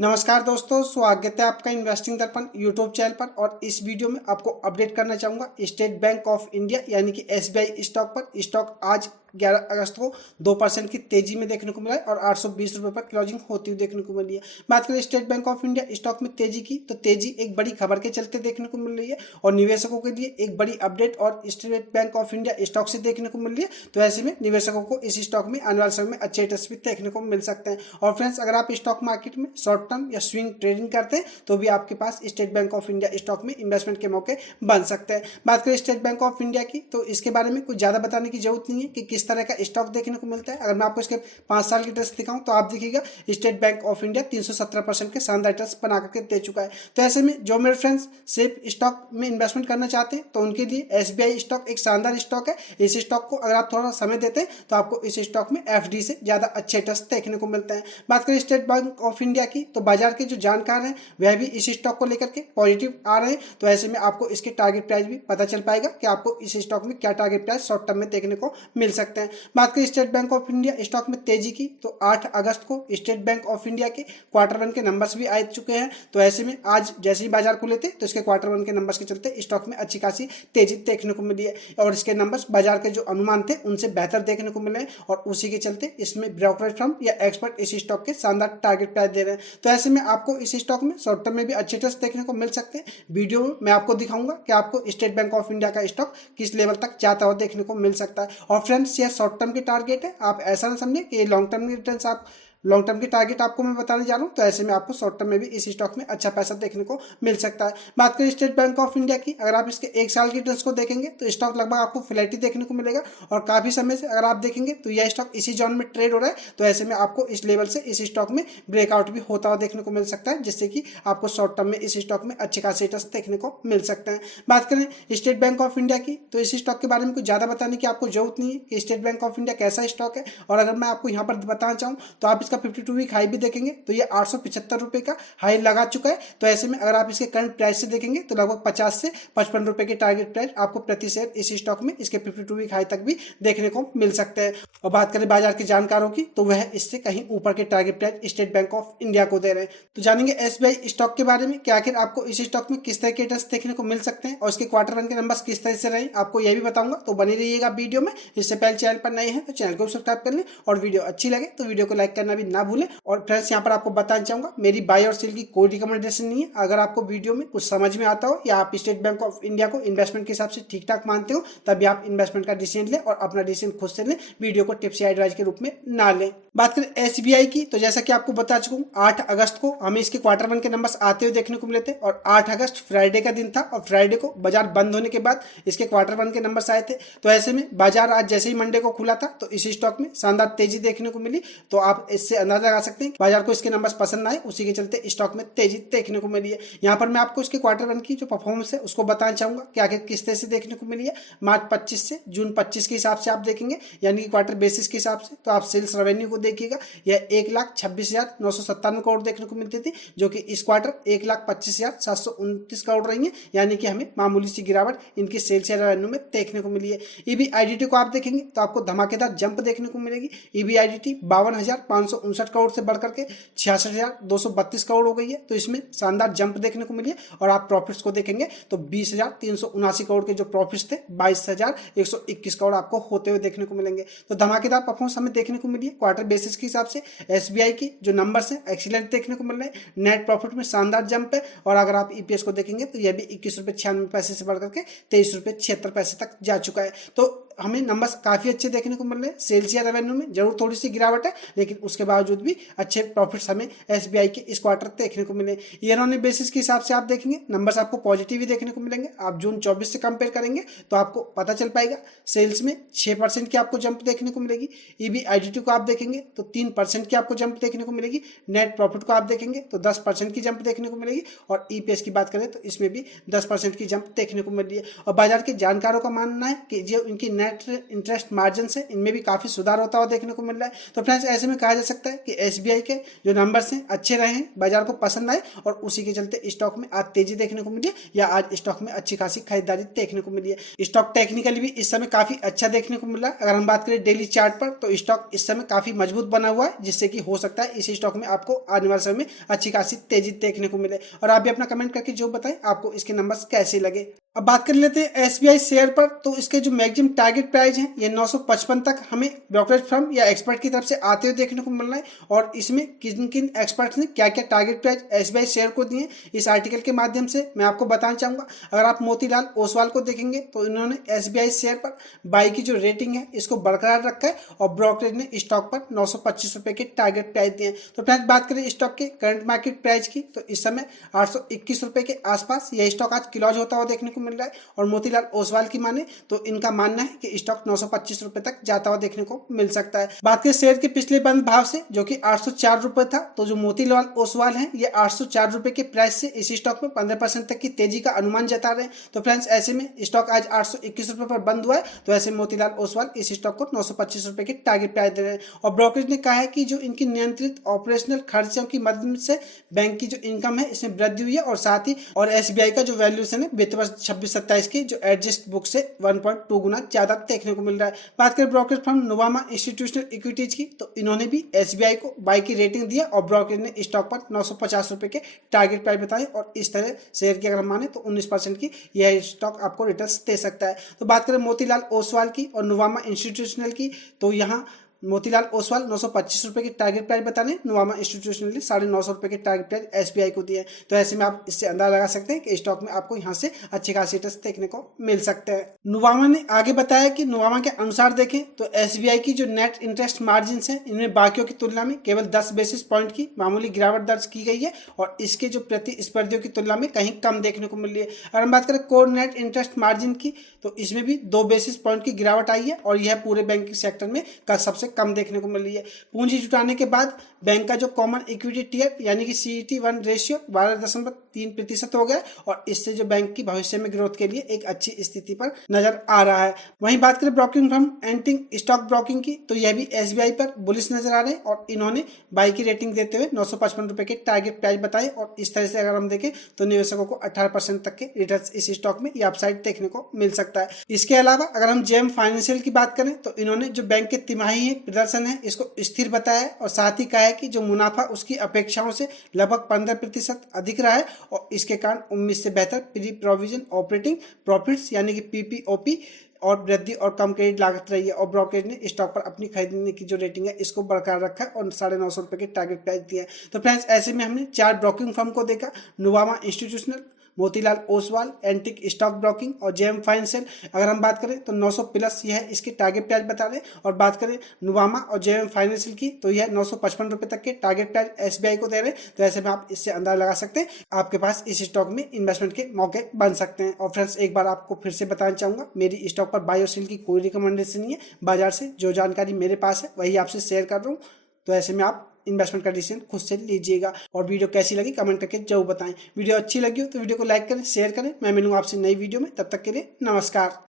नमस्कार दोस्तों, स्वागत है आपका इन्वेस्टिंग दर्पण यूट्यूब चैनल पर। और इस वीडियो में आपको अपडेट करना चाहूँगा स्टेट बैंक ऑफ इंडिया यानी कि एसबीआई स्टॉक पर। स्टॉक आज 11 अगस्त को 2% की तेजी में देखने को मिला है और 820 रुपये पर क्लोजिंग होती हुई देखने को मिली है। बात करें state Bank of India stock में तेजी की, तो तेजी एक बड़ी खबर के चलते देखने को मिल रही है और निवेशकों के लिए एक बड़ी अपडेट और state Bank of India stock से देखने को मिल रही है। तो ऐसे में निवेशकों को इस स्टॉक में आने वाले समय में अच्छे रिटर्न्स भी देखने को मिल सकते हैं। और फ्रेंड्स, अगर आप स्टॉक मार्केट में शॉर्ट टर्म या स्विंग ट्रेडिंग करते हैं तो भी आपके पास State Bank of India stock में इन्वेस्टमेंट के मौके बन सकते हैं। बात करें स्टेट बैंक ऑफ इंडिया की, तो इसके बारे में कुछ ज़्यादा बताने की जरूरत नहीं है कि किस तरह का स्टॉक देखने को मिलता है। अगर मैं आपको इसके 5 साल की रिटर्न्स दिखाऊं तो आप देखिएगा स्टेट बैंक ऑफ इंडिया 317% के शानदार रिटर्न्स बना करके दे चुका है। तो ऐसे में जो मेरे फ्रेंड्स सेफ स्टॉक में इन्वेस्टमेंट करना चाहते हैं तो उनके लिए एसबीआई स्टॉक एक शानदार स्टॉक है। इस स्टॉक को अगर आप थोड़ा समय देते हैं तो आपको इस स्टॉक में एफडी से ज़्यादा अच्छे रिटर्न्स देखने को मिलते हैं। बात करें स्टेट बैंक ऑफ इंडिया की, तो बाजार के जो जानकार हैं वह भी इस स्टॉक को लेकर के पॉजिटिव आ रहे हैं। तो ऐसे में आपको इसके टारगेट प्राइस भी पता चल पाएगा कि आपको इस स्टॉक में क्या टारगेट प्राइस शॉर्ट टर्म में देखने को मिल सकते हैं। बात करें state Bank of India stock में तेजी की, तो 8 अगस्त को स्टेट बैंक ऑफ इंडिया के Q1 के नंबर्स भी आ चुके हैं। तो ऐसे में आज जैसे ही बाजार खुले थे तो इसके Q1 के नंबर्स के चलते स्टॉक में अच्छी खासी तेजी देखने को मिली है और इसके नंबर्स बाजार के जो अनुमान थे उनसे बेहतर देखने को मिले और उसी के चलते इसमें ब्रोकरेज फर्म या एक्सपर्ट इस स्टॉक के शानदार टारगेट प्राइस दे रहे हैं। तो ऐसे में आपको इस स्टॉक में शॉर्ट टर्म में भी अच्छे रिटर्न्स देखने को मिल सकते हैं। वीडियो में मैं आपको दिखाऊंगा कि आपको स्टेट बैंक ऑफ इंडिया का स्टॉक किस लेवल तक जाता हुआ देखने को मिल सकता है। और फ्रेंड्स, यह शॉर्ट टर्म की टारगेट है, आप ऐसा ना समझे कि लॉन्ग टर्म की रिटर्न्स आप लॉन्ग टर्म की टारगेट आपको मैं बताने जा रहा हूँ। तो ऐसे में आपको शॉर्ट टर्म में भी इस स्टॉक में अच्छा पैसा देखने को मिल सकता है। बात करें स्टेट बैंक ऑफ इंडिया की, अगर आप इसके 1 साल की रिटर्न्स को देखेंगे तो स्टॉक लगभग आपको फ्लैट ही देखने को मिलेगा और काफ़ी समय से अगर आप देखेंगे तो यह स्टॉक इसी जोन में ट्रेड हो रहा है। तो ऐसे में आपको इस लेवल से इस स्टॉक में ब्रेकआउट भी होता हुआ देखने को मिल सकता है, जिससे कि आपको शॉर्ट टर्म में इस स्टॉक में अच्छे खासे रिटर्न्स देखने को मिल सकते हैं। बात करें स्टेट बैंक ऑफ इंडिया की, तो इस स्टॉक के बारे में कुछ ज़्यादा बताने की आपको जरूरत नहीं है कि स्टेट बैंक ऑफ इंडिया कैसा स्टॉक है। और अगर मैं आपको यहाँ पर बताना चाहूँ तो आप इसका 52 वीक हाई भी देखेंगे तो ये 875 रुपए का हाई लगा चुका है। तो ऐसे में अगर आप इसके करंट प्राइस से देखेंगे तो लगभग 50 से 55 रुपए के टारगेट प्राइस आपको प्रति शेयर इस स्टॉक में इसके 52 वीक हाई तक भी देखने को मिल सकते हैं। और बात करें बाजार के जानकारों की, तो वह इससे कहीं ऊपर के target price state Bank of India को दे रहे हैं। तो जानेंगे एसबीआई स्टॉक के बारे में कि आखिर आपको इस स्टॉक में किस तरह के रिटर्न्स देखने को मिल सकते हैं और इसके Q1 के नंबर्स किस तरह से रहे आपको यह भी बताऊंगा। तो बने रहिएगा वीडियो में। इससे पहले चैनल पर नए हैं तो चैनल को सब्सक्राइब कर लें और वीडियो अच्छी लगे तो वीडियो को लाइक करना भी ना भूलें। और फ्रेंड्स, यहाँ पर आपको बताना चाहूंगा मेरी बाय और सेल की कोई रिकमेंडेशन नहीं है। अगर आपको वीडियो में कुछ समझ में आता हो या आप स्टेट बैंक ऑफ इंडिया को इन्वेस्टमेंट के हिसाब से ठीक ठाक मानते हो तभी आप इन्वेस्टमेंट का डिसीजन लें और अपना डिसीजन खुद से लें, वीडियो को टिप्स या एडवाइस के रूप में ना लें। बात करें एसबीआई की, तो जैसा कि आपको बता चुका हूँ 8 अगस्त को हमें इसके Q1 के नंबर्स आते हुए देखने को मिले थे और 8 अगस्त फ्राइडे का दिन था और फ्राइडे को बाजार बंद होने के बाद इसके Q1 के नंबर्स आए थे। तो ऐसे में बाजार आज जैसे ही मंडे को खुला था तो इस स्टॉक में शानदार तेजी देखने को मिली। तो आप इससे अंदाजा लगा सकते हैं बाजार को इसके नंबर्स पसंद आए, उसी के चलते स्टॉक में तेजी देखने को मिली है। यहाँ पर मैं आपको इसके Q1 की जो परफॉर्मेंस है उसको बताना चाहूंगा कि आगे किस तरह से देखने को मिली है। मार्च 25 से जून 25 के हिसाब से आप देखेंगे यानी कि क्वार्टर बेसिस के हिसाब से, तो आप सेल्स रेवेन्यू को देखिएगा यह 1,26,997 करोड़ देखने को मिलती थी, जो कि इस क्वार्टर 1,25,729 करोड़ रही है, यानी कि हमें मामूली सी गिरावट इनकी सेल्स या रेवेन्यू में देखने को मिली है। ईबीआईडीटी को आप देखेंगे तो आपको धमाकेदार जंप देखने को मिलेगी। ईबीआईडीटी 52,559 करोड़ से बढ़कर के 66,232 करोड़ हो गई है। तो इसमें शानदार जंप देखने को मिली है। और आप प्रॉफिट्स को देखेंगे तो 20,379 करोड़ के जो प्रॉफिट्स थे 22,121 करोड़ आपको होते हुए देखने को मिलेंगे। तो धमाकेदार परफॉर्मेंस हमें देखने को मिली है। क्वार्टर बेसिस के हिसाब से एसबीआई की जो नंबर्स हैं एक्सीलेंट देखने को मिल रहे हैं। नेट प्रॉफिट में शानदार जंप है और अगर आप ईपीएस को देखेंगे तो यह भी 21 रुपये 96 पैसे से बढ़कर के 23 रुपये 76 पैसे तक जा चुका है। तो हमें नंबर्स काफ़ी अच्छे देखने को मिल रहे हैं। सेल्स या रेवेन्यू में जरूर थोड़ी सी गिरावट है, लेकिन उसके बावजूद भी अच्छे प्रॉफिट्स हमें एसबीआई के इस क्वार्टर देखने को मिले। ईयर ऑन बेसिस के हिसाब से आप देखेंगे नंबर्स आपको पॉजिटिव ही देखने को मिलेंगे। आप जून 24 से कंपेयर करेंगे तो आपको पता चल पाएगा सेल्स में 6% की आपको जंप देखने को मिलेगी। ईबीआईडीटी को आप देखेंगे तो 3% की आपको जंप देखने को मिलेगी। नेट प्रॉफिट को आप देखेंगे तो 10% की जंप देखने को मिलेगी और ईपीएस की बात करें तो इसमें भी 10% की जंप देखने को मिल रही है। और बाजार के जानकारों का मानना है कि जो इनकी नेट नेट इंटरेस्ट मार्जिन है इनमें भी काफ़ी सुधार होता हुआ देखने को मिल रहा है। तो फ्रेंड्स ऐसे में कहा जा सकता है कि SBI के जो नंबर्स हैं अच्छे रहे हैं, बाजार को पसंद आए और उसी के चलते स्टॉक में आज तेजी देखने को मिली है या आज स्टॉक में अच्छी खासी खरीदारी देखने को मिली है। स्टॉक टेक्निकली भी इस समय काफ़ी अच्छा देखने को मिल रहा है। अगर हम बात करें डेली चार्ट पर तो स्टॉक इस समय काफ़ी मजबूत बना हुआ है, जिससे कि हो सकता है इसी स्टॉक में आपको आने वाले समय में अच्छी खासी तेजी देखने को मिले। और आप भी अपना कमेंट करके जो बताएं आपको इसके नंबर्स कैसे लगे। अब बात कर लेते हैं SBI शेयर पर। तो इसके जो मैक्सिमम टारगेट प्राइस है ये 955 तक हमें ब्रोकरेज फर्म या एक्सपर्ट की तरफ से आते हुए देखने को मिल रहा है। और इसमें किन किन एक्सपर्ट्स ने क्या क्या टारगेट प्राइस SBI शेयर को दिए इस आर्टिकल के माध्यम से मैं आपको बताना चाहूँगा। अगर आप मोतीलाल ओसवाल को देखेंगे तो इन्होंने SBI शेयर पर बाई की जो रेटिंग है इसको बरकरार रखा है और ब्रोकरेज ने स्टॉक पर 925 रुपये के टारगेट प्राइस दिए हैं। तो फ्रेंड्स बात करें स्टॉक के करंट मार्केट प्राइस की तो इस समय 821 रुपये के आसपास यह स्टॉक आज क्लोज होता हुआ देखने को मिल रहा है। और मोतीलाल ओसवाल की माने तो इनका मानना है कि स्टॉक 925 रुपए तक जाता हुआ देखने को मिल सकता है। बात करें शेयर के पिछले बंद भाव से जो कि 804 रुपए था, तो जो मोतीलाल ओसवाल है ये 804 रुपए के प्राइस से इस स्टॉक में 15% तक की तेजी का अनुमान जता रहे हैं। तो फ्रेंड्स ऐसे में स्टॉक आज 821 रुपए पर बंद हुआ है, तो ऐसे मोतीलाल ओसवाल इस स्टॉक को 925 रुपए के टारगेट प्राइस दे रहे हैं। और ब्रोकरेज ने कहा है कि जो इनकी नियंत्रित ऑपरेशनल खर्चों की मदद से बैंक की जो इनकम है इसमें वृद्धि हुई है और साथ ही और SBI का जो वैल्यूएशन है वित्त वर्ष 26-27 की जो एडजस्ट बुक से 1.2 गुना ज्यादा देखने को मिल रहा है। बात करें brokerage firm Nuvama institutional equities की तो इन्होंने भी SBI को बाई की रेटिंग दिया और ब्रोकरेज ने स्टॉक पर 950 रुपए के टारगेट प्राइस बताए और इस तरह शेयर की अगर माने तो 19% की यह स्टॉक आपको रिटर्न दे सकता है। तो बात करें मोतीलाल ओसवाल की और नोवामा इंस्टीट्यूशनल की तो यहाँ मोतीलाल ओसवाल 925 रुपए के टारगेट प्राइस बताने, नोवामा इंस्टीट्यूशनल ने 950 रुपए के टारगेट प्राइस SBI को दिए। तो ऐसे में आप इससे अंदाजा लगा सकते हैं कि स्टॉक में आपको यहाँ से अच्छे खासे रिटर्न्स देखने को मिल सकते हैं। नोवामा ने आगे बताया कि नोवामा के अनुसार देखें तो SBI की जो नेट इंटरेस्ट मार्जिन है इनमें बाकियों की तुलना में केवल 10 बेसिस पॉइंट की मामूली गिरावट दर्ज की गई है और इसके जो प्रतिस्पर्धियों की तुलना में कहीं कम देखने को मिल रही है। अगर हम बात करें कोर नेट इंटरेस्ट मार्जिन की तो इसमें भी 2 बेसिस पॉइंट की गिरावट आई है और यह पूरे बैंकिंग सेक्टर में सबसे कम देखने को मिल रही है। पूंजी जुटाने के बाद बैंक का जो कॉमन इक्विटी टियर यानी कि CET1 रेशियो 12.3% हो गया और इससे जो बैंक की भविष्य में ग्रोथ के लिए एक अच्छी स्थिति पर नजर आ रहा है। वहीं बात करें ब्रोकिंग फर्म एंटिंग स्टॉक ब्रोकिंग की तो यह भी SBI पर बुलिश नजर आ रहे हैं और इन्होंने बाई की रेटिंग देते हुए 955 रुपए के टारगेट प्राइस बताए और इस तरह से अगर हम देखें तो निवेशकों को 18% तक के रिटर्न इस स्टॉक में या अपसाइड देखने को मिल सकता है। इसके अलावा अगर हम JM फाइनेंशियल की बात करें तो इन्होंने जो बैंक के तिमाही प्रदर्शन है इसको स्थिर बताया है और साथ ही कहा है कि जो मुनाफा उसकी अपेक्षाओं से लगभग 15% अधिक रहा है और इसके कारण उम्मीद से बेहतर प्री प्रोविजन ऑपरेटिंग प्रॉफिट्स यानी कि PPOP और वृद्धि और कम क्रेडिट लागत रही है। और ब्रोकरेज ने स्टॉक पर अपनी खरीदने की जो रेटिंग है इसको बरकरार रखा है और 950 रुपए के टारगेट प्राइस दिया है। तो फ्रेंड्स ऐसे में हमने 4 ब्रोकिंग फर्म को देखा, Nuvama institutional, Motilal Oswal, antique stock broking और JM फाइनेंशियल। अगर हम बात करें तो 900 प्लस यह इसके टारगेट प्राइस बता रहे हैं और बात करें नोवामा और JM फाइनेंशियल की तो यह 955 रुपए तक के टारगेट प्राइस SBI को दे रहे हैं। तो ऐसे में आप इससे अंदाजा लगा सकते हैं आपके पास इस स्टॉक में इन्वेस्टमेंट के मौके बन सकते हैं। और फ्रेंड्स एक बार आपको फिर से बताना चाहूंगा मेरी स्टॉक पर बाय और सेल की कोई रिकमेंडेशन नहीं है, बाजार से जो जानकारी मेरे पास है वही आपसे शेयर कर रहा हूँ। तो ऐसे में आप इन्वेस्टमेंट का डिसीजन खुद से लीजिएगा। और वीडियो कैसी लगी कमेंट करके जरूर बताएं। वीडियो अच्छी लगी हो तो वीडियो को लाइक करें, शेयर करें। मैं मिलूंगा आपसे नई वीडियो में, तब तक के लिए नमस्कार।